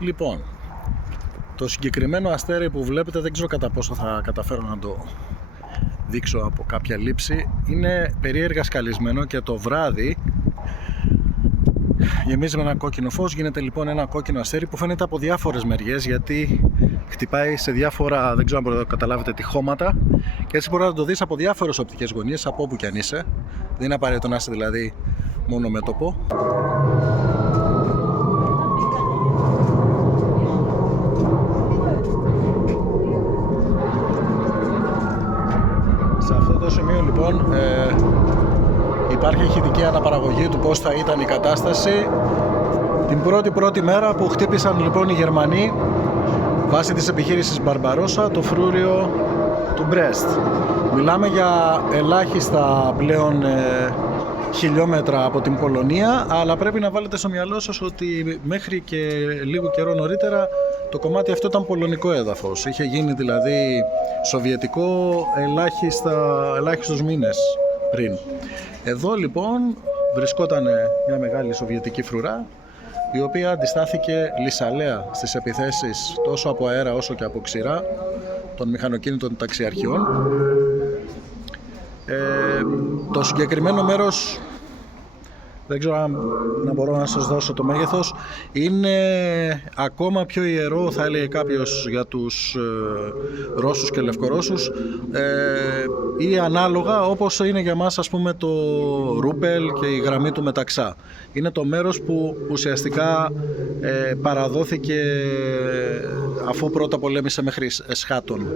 Λοιπόν, το συγκεκριμένο αστέρι που βλέπετε δεν ξέρω κατά πόσο θα καταφέρω να το δείξω από κάποια λήψη. Είναι περίεργα σκαλισμένο και το βράδυ γεμίζει με ένα κόκκινο φως. Γίνεται λοιπόν ένα κόκκινο αστέρι που φαίνεται από διάφορες μεριές, γιατί χτυπάει σε διάφορα, δεν ξέρω αν μπορείτε να καταλάβετε, τυχώματα, και έτσι μπορεί να το δεις από διάφορες οπτικές γωνίες, από όπου κι αν είσαι. Δεν είναι απαραίτητο να είσαι δηλαδή μόνο μέτωπο. Σε αυτό το σημείο λοιπόν υπάρχει ηχητική αναπαραγωγή του πώς θα ήταν η κατάσταση την πρώτη μέρα που χτύπησαν λοιπόν οι Γερμανοί βάσει της επιχείρησης Μπαρμπαρόσα το φρούριο του Μπρέστ. Μιλάμε για ελάχιστα πλέον χιλιόμετρα από την Πολωνία, αλλά πρέπει να βάλετε στο μυαλό σας ότι μέχρι και λίγο καιρό νωρίτερα το κομμάτι αυτό ήταν πολωνικό έδαφος. Είχε γίνει δηλαδή σοβιετικό ελάχιστους μήνες πριν. Εδώ λοιπόν βρισκόταν μια μεγάλη σοβιετική φρουρά, η οποία αντιστάθηκε λυσαλέα στις επιθέσεις τόσο από αέρα όσο και από ξηρά των μηχανοκίνητων ταξιαρχιών. Το συγκεκριμένο μέρος, δεν ξέρω αν να μπορώ να σας δώσω το μέγεθος, είναι ακόμα πιο ιερό, θα έλεγε κάποιος, για τους Ρώσους και Λευκορώσους, ή ανάλογα όπως είναι για μας, ας πούμε, το Ρούπελ και η γραμμή του Μεταξά. Είναι το μέρος που ουσιαστικά παραδόθηκε αφού πρώτα πολέμησε μέχρι Εσχάτων.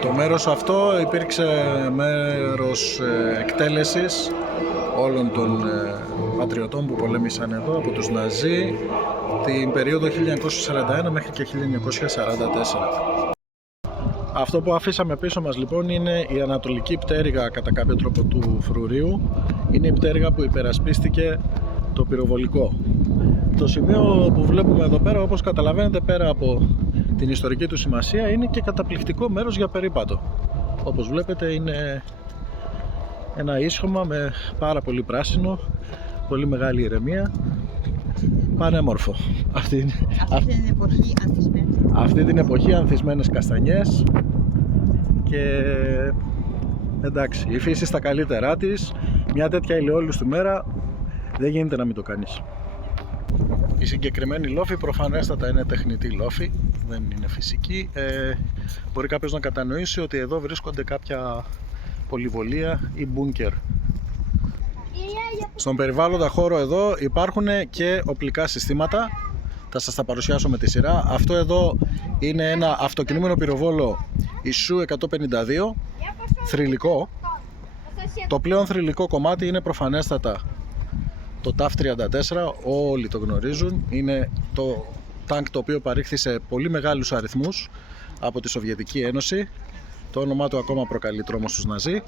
Το μέρος αυτό υπήρξε μέρος εκτέλεσης όλων των πατριωτών που πολέμησαν εδώ από τους Ναζί την περίοδο 1941 μέχρι και 1944. Αυτό που αφήσαμε πίσω μας λοιπόν είναι η ανατολική πτέρυγα κατά κάποιο τρόπο του φρουρίου. Είναι η πτέρυγα που υπερασπίστηκε το πυροβολικό. Το σημείο που βλέπουμε εδώ πέρα, όπως καταλαβαίνετε, πέρα από την ιστορική του σημασία, είναι και καταπληκτικό μέρος για περίπατο. Όπως βλέπετε είναι ένα ίσχωμα με πάρα πολύ πράσινο, πολύ μεγάλη ηρεμία, πανέμορφο. Αυτή την εποχή ανθισμένες καστανιές και εντάξει, η φύση στα καλύτερά της, μια τέτοια ηλιόλουστη μέρα δεν γίνεται να μην το κάνεις. Η συγκεκριμένη λόφη προφανέστατα είναι τεχνητή λόφη, δεν είναι φυσική. Μπορεί κάποιος να κατανοήσει ότι εδώ βρίσκονται κάποια πολυβολία ή μπούνκερ. Στον περιβάλλοντα χώρο εδώ υπάρχουν και οπλικά συστήματα, θα σας τα παρουσιάσω με τη σειρά. Αυτό εδώ είναι ένα αυτοκινούμενο πυροβόλο Ισού 152, θρυλικό. Το πλέον θρυλικό κομμάτι είναι προφανέστατα το TAF-34, όλοι το γνωρίζουν. Είναι το τάγκ το οποίο παρήχθη σε πολύ μεγάλους αριθμούς από τη Σοβιετική Ένωση. Το όνομά του ακόμα προκαλεί τρόμο στους Ναζί.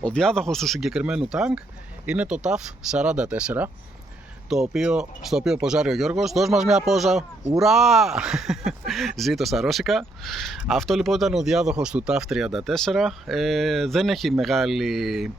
Ο διάδοχος του συγκεκριμένου τάγκ είναι το TAF-44, στο οποίο ποζάρει ο Γιώργος. Δώσ' μας μια πόζα, ουρά! Ζήτω στα ρώσικα. Αυτό λοιπόν ήταν ο διάδοχος του TAF-34. Δεν έχει μεγάλη,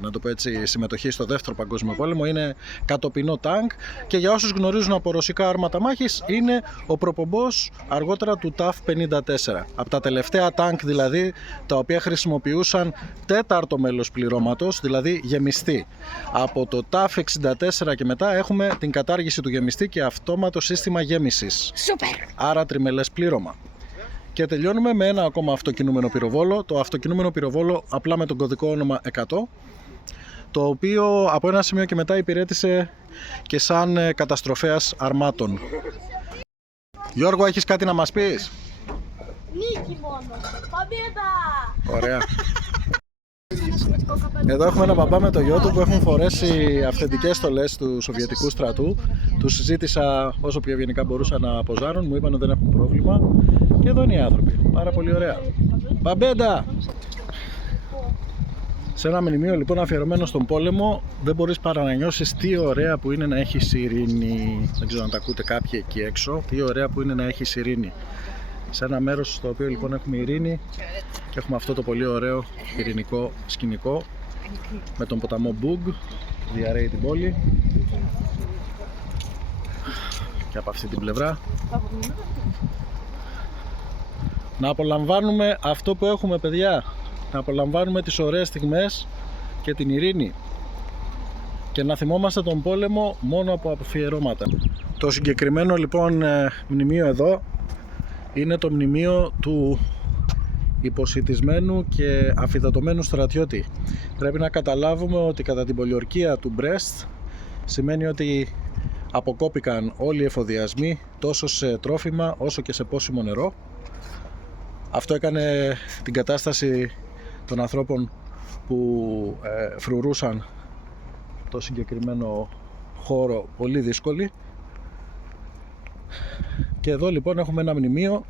να το πω έτσι, συμμετοχή στο δεύτερο παγκόσμιο πόλεμο. Είναι κατοπινό τάγκ και για όσους γνωρίζουν από ρωσικά άρματα μάχης είναι ο προπομπός αργότερα του TAF-54. Από τα τελευταία τάγκ δηλαδή, τα οποία χρησιμοποιούσαν τέταρτο μέλος πληρώματος, δηλαδή γεμιστή. Από το TAF-64 και μετά έχουμε την κατάργηση του γεμιστή και αυτόματο σύστημα γέμισης. Super. Άρα τριμελές πλήρωμα. Και τελειώνουμε με ένα ακόμα αυτοκινούμενο πυροβόλο. Το αυτοκινούμενο πυροβόλο απλά με τον κωδικό όνομα 100, το οποίο από ένα σημείο και μετά υπηρέτησε και σαν καταστροφέας αρμάτων. Γιώργο, έχεις κάτι να μας πεις? Νίκη μόνο. Παμπίδα! Ωραία. Εδώ έχουμε ένα μπαμπά με το γιο του που έχουν φορέσει αυθεντικές στολές του Σοβιετικού στρατού. Τους συζήτησα όσο πιο ευγενικά μπορούσαν να ποζάρουν, μου είπαν ότι δεν έχουν πρόβλημα. Και εδώ είναι οι άνθρωποι. Πάρα πολύ ωραία. Μπαμπέντα! Σε ένα μνημείο λοιπόν αφιερωμένο στον πόλεμο, δεν μπορείς παρά να νιώσεις τι ωραία που είναι να έχεις ειρήνη. Δεν ξέρω αν τα ακούτε κάποιοι εκεί έξω. Τι ωραία που είναι να έχεις ειρήνη. Σε ένα μέρος στο οποίο λοιπόν έχουμε ειρήνη και έχουμε αυτό το πολύ ωραίο ειρηνικό σκηνικό με τον ποταμό Μπουγκ, διαρρέει την πόλη. και από αυτή την πλευρά. Να απολαμβάνουμε αυτό που έχουμε, παιδιά. Να απολαμβάνουμε τις ωραίες στιγμές και την ειρήνη. Και να θυμόμαστε τον πόλεμο μόνο από αφιερώματα. Το συγκεκριμένο λοιπόν μνημείο εδώ είναι το μνημείο του υποσιτισμένου και αφυδατωμένου στρατιώτη. Πρέπει να καταλάβουμε ότι κατά την πολιορκία του Μπρέστ σημαίνει ότι αποκόπηκαν όλοι οι εφοδιασμοί τόσο σε τρόφιμα όσο και σε πόσιμο νερό. Αυτό έκανε την κατάσταση των ανθρώπων που φρουρούσαν το συγκεκριμένο χώρο πολύ δύσκολη. Και εδώ λοιπόν έχουμε ένα μνημείο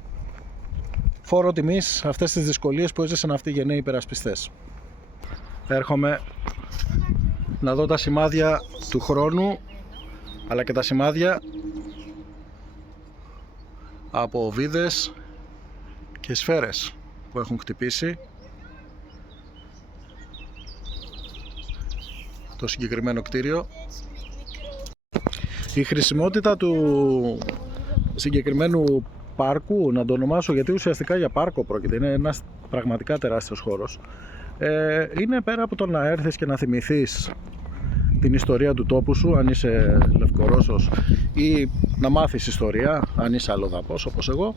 φόρο τιμής αυτές τις δυσκολίες που έζησαν αυτοί οι γενναίοι υπερασπιστές. Έρχομαι να δω τα σημάδια του χρόνου, αλλά και τα σημάδια από βίδες και σφαίρες που έχουν χτυπήσει το συγκεκριμένο κτίριο. Η χρησιμότητα του συγκεκριμένου πάρκου, να το ονομάσω, γιατί ουσιαστικά για πάρκο πρόκειται, είναι ένας πραγματικά τεράστιος χώρος, είναι πέρα από το να έρθεις και να θυμηθείς την ιστορία του τόπου σου, αν είσαι Λευκορώσος, ή να μάθεις ιστορία, αν είσαι αλλοδαπός όπως εγώ,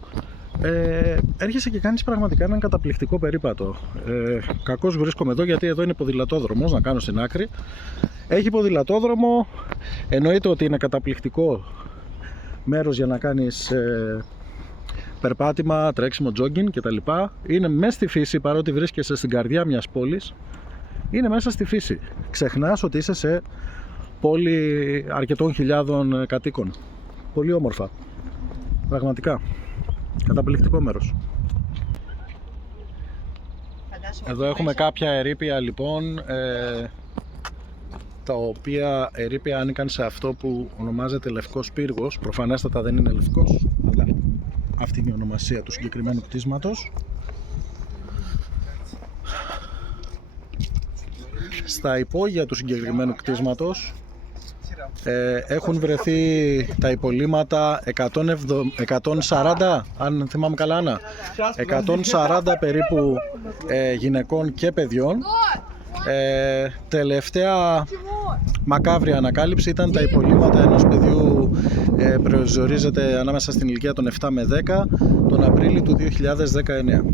έρχεσαι και κάνεις πραγματικά έναν καταπληκτικό περίπατο. Κακώς βρίσκομαι εδώ, γιατί εδώ είναι ποδηλατόδρομος, να κάνω στην άκρη. Έχει ποδηλατόδρομο, εννοείται ότι είναι καταπληκτικό μέρος για να κάνεις περπάτημα, τρέξιμο, jogging κτλ. Είναι μέσα στη φύση, παρότι βρίσκεσαι στην καρδιά μιας πόλης, είναι μέσα στη φύση. Ξεχνάς ότι είσαι σε πόλη αρκετών χιλιάδων κατοίκων. Πολύ όμορφα. Πραγματικά. Καταπληκτικό μέρος. Εδώ έχουμε κάποια ερείπια λοιπόν, τα οποία ερείπια άνοικαν σε αυτό που ονομάζεται Λευκός Πύργος. Προφανέστατα δεν είναι λευκός, αλλά αυτή είναι η ονομασία του συγκεκριμένου κτίσματος. Στα υπόγεια του συγκεκριμένου κτίσματος έχουν βρεθεί τα υπολείμματα 140, αν θυμάμαι καλά, Άννα, 140 περίπου γυναικών και παιδιών. Τελευταία μακάβρια ανακάλυψη ήταν τα υπολείμματα ενός παιδιού, προσδιορίζεται ανάμεσα στην ηλικία των 7 με 10, τον Απρίλιο του 2019.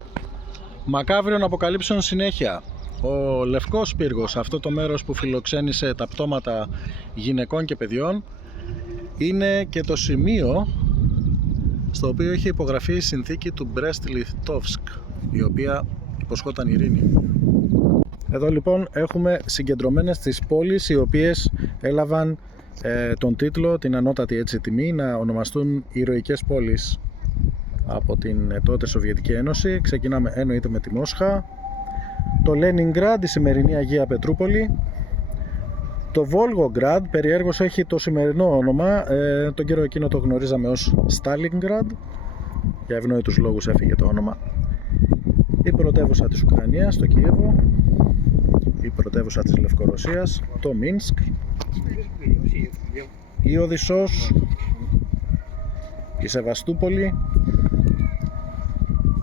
Μακάβριων αποκαλύψεων συνέχεια. Ο Λευκός Πύργος, αυτό το μέρος που φιλοξένησε τα πτώματα γυναικών και παιδιών, είναι και το σημείο στο οποίο είχε υπογραφεί η συνθήκη του Μπρέστ-Λιτόβσκ, η οποία υποσχόταν ειρήνη. Εδώ λοιπόν έχουμε συγκεντρωμένες τις πόλεις οι οποίες έλαβαν τον τίτλο, την ανώτατη έτσι τιμή, να ονομαστούν ηρωικές πόλεις από την τότε Σοβιετική Ένωση. Ξεκινάμε εννοείται με τη Μόσχα, το Λένινγκραντ, η σημερινή Αγία Πετρούπολη, το Βόλγογκραντ, περιέργως έχει το σημερινό όνομα, τον καιρό εκείνο το γνωρίζαμε ως Στάλινγκραντ, για ευνόητους λόγους έφυγε το όνομα, η πρωτεύουσα της Ουκρανίας, το Κιέβο, η πρωτεύουσα της Λευκορωσίας, το Μίνσκ, η Οδυσσός, η Σεβαστούπολη,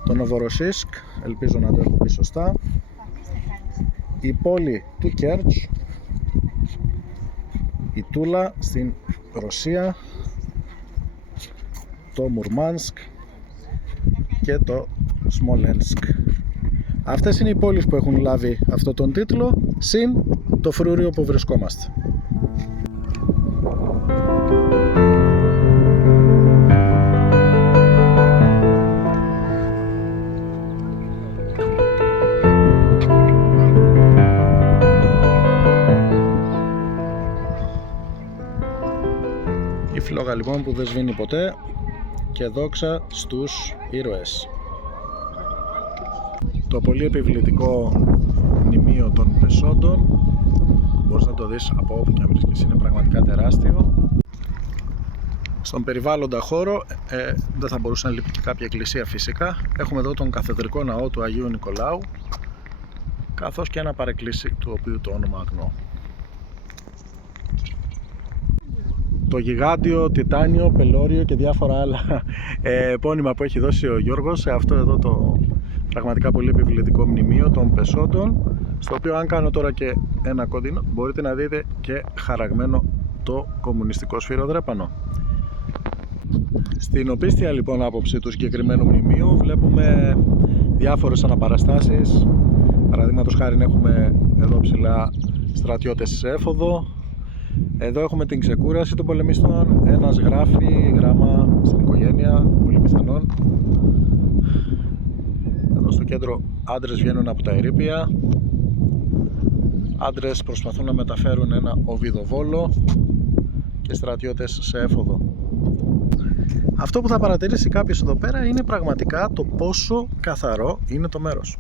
το Νοβοροσίσκ, ελπίζω να το έχω πει σωστά, η πόλη του Κέρτς, η Τούλα στην Ρωσία, το Μουρμάνσκ και το Σμολένσκ. Αυτές είναι οι πόλεις που έχουν λάβει αυτό τον τίτλο, συν το φρούριο που βρισκόμαστε. Η φλόγα λοιπόν που δεν σβήνει ποτέ, και δόξα στους ήρωες. Το πολύ επιβλητικό μνημείο των Πεσόντων, μπορείς να το δεις από όπου και αν βρίσκεσαι, είναι πραγματικά τεράστιο. Στον περιβάλλοντα χώρο δεν θα μπορούσε να λείπει και κάποια εκκλησία φυσικά. Έχουμε εδώ τον καθεδρικό ναό του Αγίου Νικολάου, καθώς και ένα παρεκκλήσι του οποίου το όνομα αγνώ. το γιγάντιο, τιτάνιο, πελώριο και διάφορα άλλα επώνυμα που έχει δώσει ο Γιώργος σε αυτό εδώ το πραγματικά πολύ επιβλητικό μνημείο των Πεσόντων, στο οποίο αν κάνω τώρα και ένα κοντινό μπορείτε να δείτε και χαραγμένο το κομμουνιστικό σφυροδρέπανο. Στην οπίστια λοιπόν άποψη του συγκεκριμένου μνημείου βλέπουμε διάφορες αναπαραστάσεις. Παραδείγματος χάρη έχουμε εδώ ψηλά στρατιώτες σε έφοδο. Εδώ έχουμε την ξεκούραση των πολεμιστών. Ένας γράφει γράμμα στην οικογένεια, πολύ πιθανόν. Εδώ στο κέντρο άντρες βγαίνουν από τα ερείπια. Άντρες προσπαθούν να μεταφέρουν ένα οβιδοβόλο και στρατιώτες σε έφοδο. Αυτό που θα παρατηρήσει κάποιος εδώ πέρα είναι πραγματικά το πόσο καθαρό είναι το μέρος.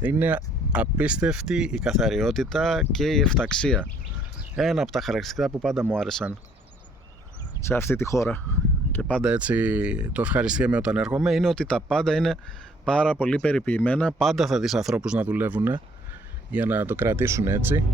Είναι απίστευτη η καθαριότητα και η εφταξία. Ένα από τα χαρακτηριστικά που πάντα μου άρεσαν σε αυτή τη χώρα και πάντα έτσι το ευχαριστιέμαι όταν έρχομαι είναι ότι τα πάντα είναι πάρα πολύ περιποιημένα. Πάντα θα δεις ανθρώπους να δουλεύουν για να το κρατήσουν έτσι.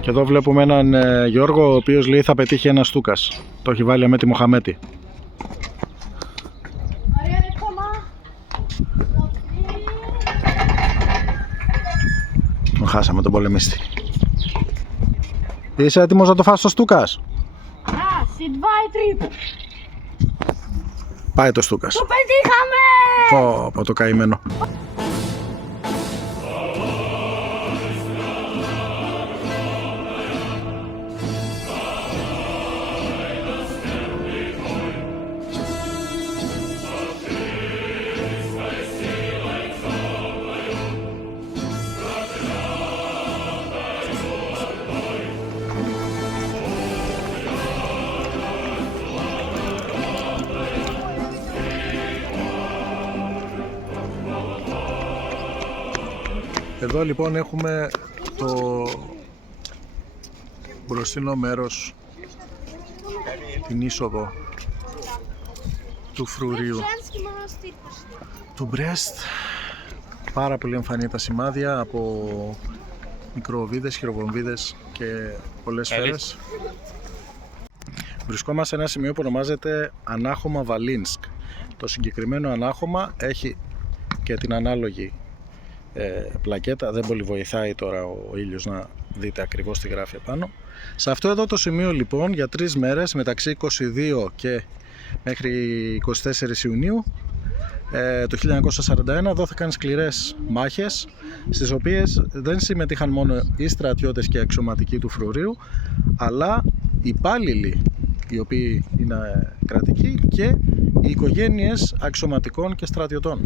Και εδώ βλέπουμε έναν Γιώργο ο οποίος λέει θα πετύχει ένα Στούκας. Το έχει βάλει με τη Μοχαμέτη. Τον χάσαμε τον πολεμίστη. Είσαι έτοιμος να το φας το Στούκας? Πάει το Στούκας. Το πετύχαμε! Πω το καημένο. Εδώ λοιπόν έχουμε το μπροστινό μέρος, την είσοδο του φρουρίου του Μπρέστ. Πάρα πολύ εμφανή τα σημάδια από μικροβίδες, χειροβομβίδες και πολλές σφαίρες. Βρισκόμαστε σε ένα σημείο που ονομάζεται Ανάχωμα Βαλίνσκ. Το συγκεκριμένο ανάχωμα έχει και την ανάλογη πλακέτα, δεν πολύ βοηθάει τώρα ο ήλιος να δείτε ακριβώς τι γράφει επάνω. Σε αυτό εδώ το σημείο λοιπόν για 3 μέρες μεταξύ 22 και μέχρι 24 Ιουνίου το 1941 δόθηκαν σκληρές μάχες, στις οποίες δεν συμμετείχαν μόνο οι στρατιώτες και οι αξιωματικοί του φρουρίου, αλλά οι υπάλληλοι οι οποίοι είναι κρατικοί και οι οικογένειες αξιωματικών και στρατιωτών.